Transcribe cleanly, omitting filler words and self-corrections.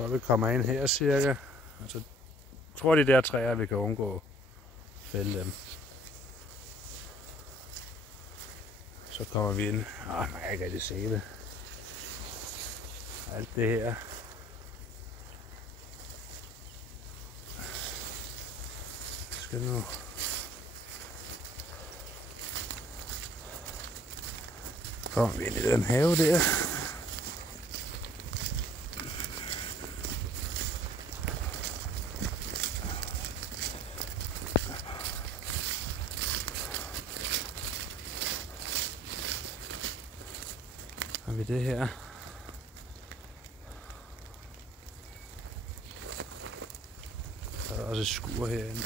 tror vi kommer ind her cirka. Altså, jeg tror de der træer vi kan undgå at fælde dem. Så kommer vi ind. Man kan ikke rigtig se det. Alt det her. Skal nu. Kommer vi ind i den have der. Har vi det her. Der er også et skur herinde.